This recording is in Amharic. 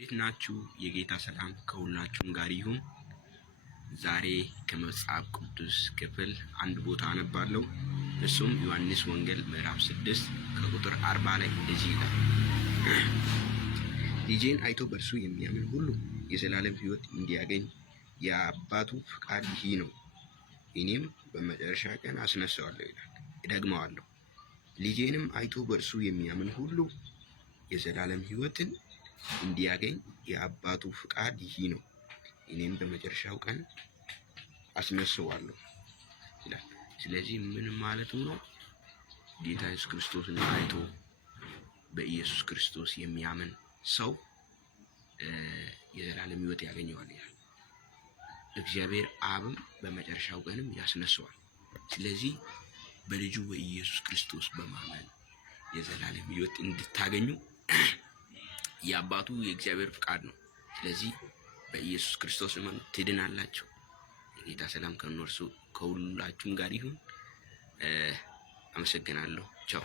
እንዴት ናችሁ? የጌታ ሰላም ከሁላችሁም ጋር ይሁን። ዛሬ ከመጽሐፍ ቅዱስ ክፍል አንድ ቦታ አነባለሁ። እሱም ዮሐንስ ወንጌል ምዕራፍ 6 ከቁጥር 40 ላይ እንደዚህ ይላል። ልጄን አይቶ በእርሱ የሚያምን ሁሉ የዘላለም ሕይወት እንዲያገኝ የአባቱ ፍቃድ ይህ ነው፣ እኔም በመጨረሻ ቀን አስነሳዋለሁ ይላል። እደግመዋለሁ። ልጄንም አይቶ በእርሱ የሚያምን ሁሉ የዘላለም ሕይወትን እንዲያገኝ የአባቱ ፍቃድ ይህ ነው፣ እኔም በመጨረሻው ቀን አስነሳዋለሁ ይላል። ስለዚህ ምን ማለቱ ነው? ጌታ ኢየሱስ ክርስቶስን አይቶ በኢየሱስ ክርስቶስ የሚያምን ሰው የዘላለም ሕይወት ያገኘዋል ይላል። እግዚአብሔር አብም በመጨረሻው ቀንም ያስነሳዋል። ስለዚህ በልጁ በኢየሱስ ክርስቶስ በማመን የዘላለም ሕይወት እንድታገኙ የአባቱ የእግዚአብሔር ፍቃድ ነው። ስለዚህ በኢየሱስ ክርስቶስ ትድናላችሁ። የጌታ ሰላም ከሁላችሁም ጋር ይሁን። አመሰግናለሁ። ቻው።